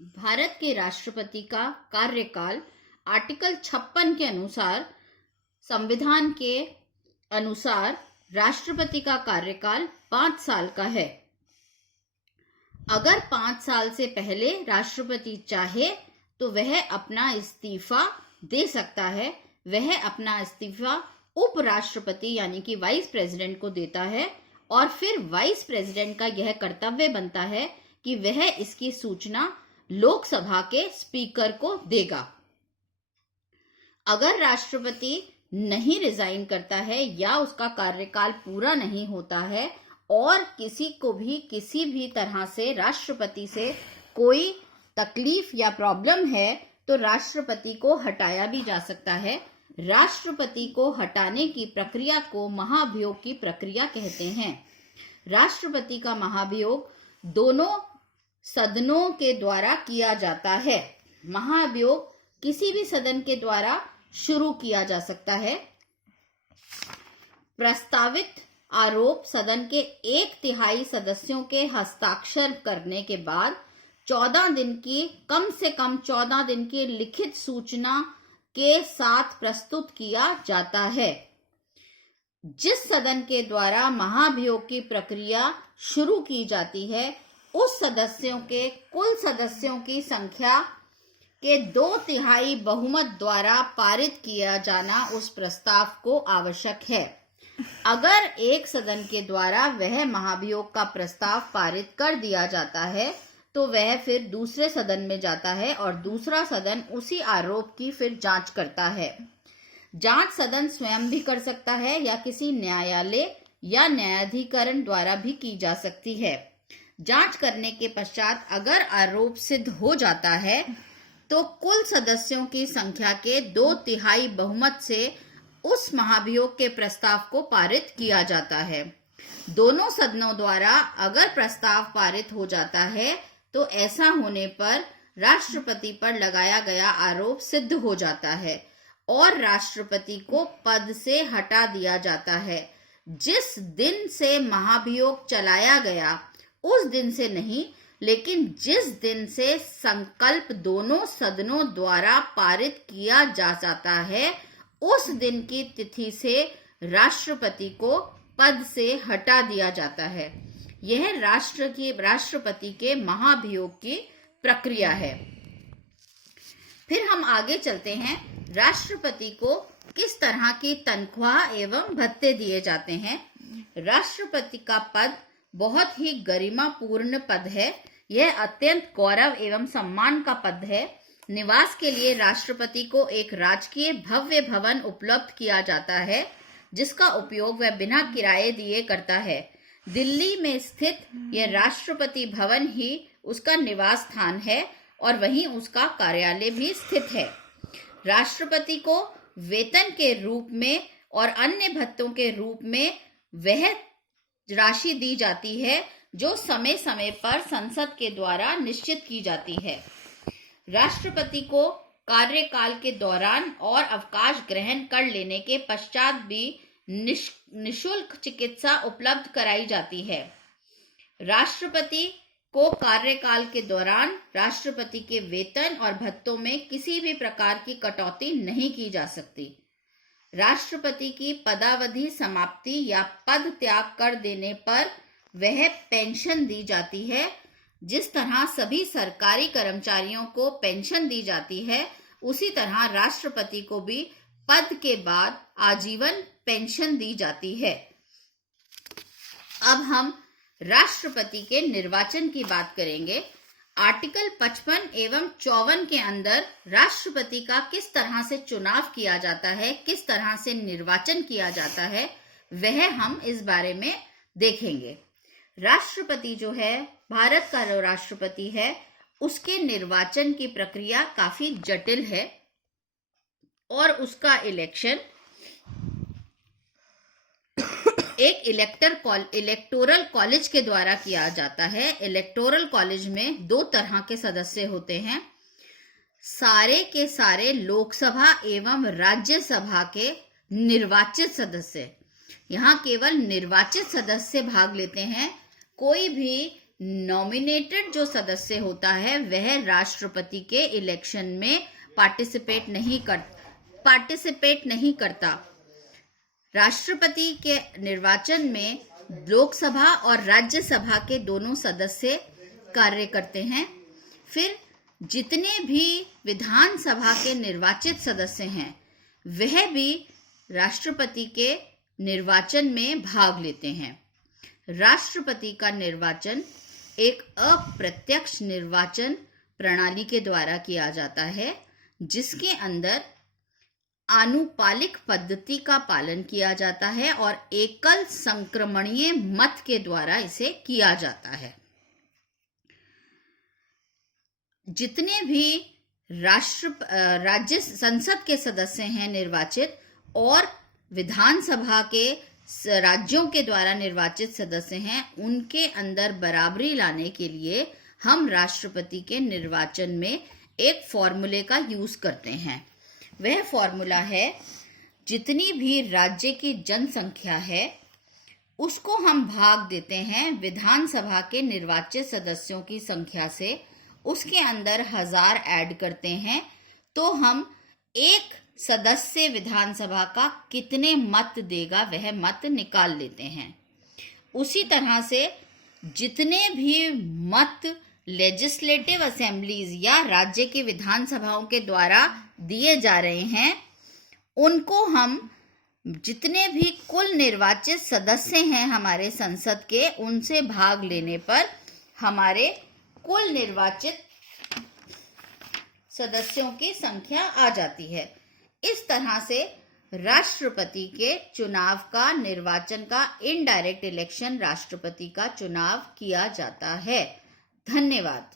भारत के राष्ट्रपति का कार्यकाल आर्टिकल 56 के अनुसार, संविधान के अनुसार राष्ट्रपति का कार्यकाल 5 साल का है। अगर 5 साल से पहले राष्ट्रपति चाहे तो वह अपना इस्तीफा दे सकता है। वह अपना इस्तीफा उपराष्ट्रपति यानी कि वाइस प्रेसिडेंट को देता है और फिर वाइस प्रेसिडेंट का यह कर्तव्य बनता है कि वह इसकी सूचना लोकसभा के स्पीकर को देगा। अगर राष्ट्रपति नहीं रिजाइन करता है या उसका कार्यकाल पूरा नहीं होता है और किसी को भी किसी भी तरह से राष्ट्रपति से कोई तकलीफ या प्रॉब्लम है तो राष्ट्रपति को हटाया भी जा सकता है। राष्ट्रपति को हटाने की प्रक्रिया को महाभियोग की प्रक्रिया कहते हैं। राष्ट्रपति का महाभियोग दोनों सदनों के द्वारा किया जाता है। महाभियोग किसी भी सदन के द्वारा शुरू किया जा सकता है। प्रस्तावित आरोप सदन के 1/3 सदस्यों के हस्ताक्षर करने के बाद 14 दिन की कम से कम 14 दिन की लिखित सूचना के साथ प्रस्तुत किया जाता है। जिस सदन के द्वारा महाभियोग की प्रक्रिया शुरू की जाती है उस सदस्यों के कुल सदस्यों की संख्या के 2/3 बहुमत द्वारा पारित किया जाना उस प्रस्ताव को आवश्यक है। अगर एक सदन के द्वारा वह महाभियोग का प्रस्ताव पारित कर दिया जाता है तो वह फिर दूसरे सदन में जाता है और दूसरा सदन उसी आरोप की फिर जांच करता है। जांच सदन स्वयं भी कर सकता है या किसी न्यायालय या न्यायाधिकरण द्वारा भी की जा सकती है। जांच करने के पश्चात अगर आरोप सिद्ध हो जाता है तो कुल सदस्यों की संख्या के 2/3 बहुमत से उस महाभियोग के प्रस्ताव को पारित किया जाता है। दोनों सदनों द्वारा अगर प्रस्ताव पारित हो जाता है तो ऐसा होने पर राष्ट्रपति पर लगाया गया आरोप सिद्ध हो जाता है और राष्ट्रपति को पद से हटा दिया जाता है। जिस दिन से महाभियोग चलाया गया उस दिन से नहीं, लेकिन जिस दिन से संकल्प दोनों सदनों द्वारा पारित किया जा जाता है उस दिन की तिथि से राष्ट्रपति को पद से हटा दिया जाता है। यह राष्ट्रपति के महाभियोग की प्रक्रिया है। फिर हम आगे चलते हैं। राष्ट्रपति को किस तरह की तनख्वाह एवं भत्ते दिए जाते हैं। राष्ट्रपति का पद बहुत ही गरिमापूर्ण पद है। यह अत्यंत गौरव एवं सम्मान का पद है। निवास के लिए राष्ट्रपति को एक राजकीय भव्य भवन उपलब्ध किया जाता है जिसका उपयोग वह बिना किराए दिए करता है। दिल्ली में स्थित यह राष्ट्रपति भवन ही उसका निवास स्थान है और वहीं उसका कार्यालय भी स्थित है। राष्ट्रपति को वेतन के रूप में और अन्य भत्तों के रूप में वह राशि दी जाती है जो समय समय पर संसद के द्वारा निश्चित की जाती है। राष्ट्रपति को कार्यकाल के दौरान और अवकाश ग्रहण कर लेने के पश्चात भी निशुल्क चिकित्सा उपलब्ध कराई जाती है। राष्ट्रपति को कार्यकाल के दौरान राष्ट्रपति के वेतन और भत्तों में किसी भी प्रकार की कटौती नहीं की जा सकती। राष्ट्रपति की पदावधि समाप्ति या पद त्याग कर देने पर वह पेंशन दी जाती है। जिस तरह सभी सरकारी कर्मचारियों को पेंशन दी जाती है उसी तरह राष्ट्रपति को भी पद के बाद आजीवन पेंशन दी जाती है। अब हम राष्ट्रपति के निर्वाचन की बात करेंगे। आर्टिकल 55 एवं 54 के अंदर राष्ट्रपति का किस तरह से चुनाव किया जाता है, किस तरह से निर्वाचन किया जाता है, वह हम इस बारे में देखेंगे। राष्ट्रपति जो है, भारत का जो राष्ट्रपति है, उसके निर्वाचन की प्रक्रिया काफी जटिल है और उसका इलेक्शन एक इलेक्टोरल कॉलेज के द्वारा किया जाता है। इलेक्टोरल कॉलेज में 2 तरह के सदस्य होते हैं। सारे के सारे लोकसभा एवं राज्यसभा के निर्वाचित सदस्य। यहाँ केवल निर्वाचित सदस्य भाग लेते हैं। कोई भी नॉमिनेटेड जो सदस्य होता है वह राष्ट्रपति के इलेक्शन में पार्टिसिपेट नहीं करता। राष्ट्रपति के निर्वाचन में लोकसभा और राज्यसभा के दोनों सदस्य कार्य करते हैं। फिर जितने भी विधानसभा के निर्वाचित सदस्य हैं वह भी राष्ट्रपति के निर्वाचन में भाग लेते हैं। राष्ट्रपति का निर्वाचन एक अप्रत्यक्ष निर्वाचन प्रणाली के द्वारा किया जाता है, जिसके अंदर आनुपालिक पद्धति का पालन किया जाता है और एकल संक्रमणीय मत के द्वारा इसे किया जाता है। जितने भी राज्य संसद के सदस्य हैं निर्वाचित और विधानसभा के राज्यों के द्वारा निर्वाचित सदस्य हैं, उनके अंदर बराबरी लाने के लिए हम राष्ट्रपति के निर्वाचन में एक फॉर्मूले का यूज करते हैं। वह फॉर्मूला है, जितनी भी राज्य की जनसंख्या है उसको हम भाग देते हैं विधानसभा के निर्वाचित सदस्यों की संख्या से, उसके अंदर 1000 ऐड करते हैं तो हम एक सदस्य विधानसभा का कितने मत देगा वह मत निकाल लेते हैं। उसी तरह से जितने भी मत लेजिस्लेटिव असेंबलीज या राज्य की विधानसभाओं के द्वारा दिए जा रहे हैं, उनको हम जितने भी कुल निर्वाचित सदस्य हैं हमारे संसद के, उनसे भाग लेने पर हमारे कुल निर्वाचित सदस्यों की संख्या आ जाती है। इस तरह से राष्ट्रपति के चुनाव का, निर्वाचन का, इनडायरेक्ट इलेक्शन राष्ट्रपति का चुनाव किया जाता है। धन्यवाद।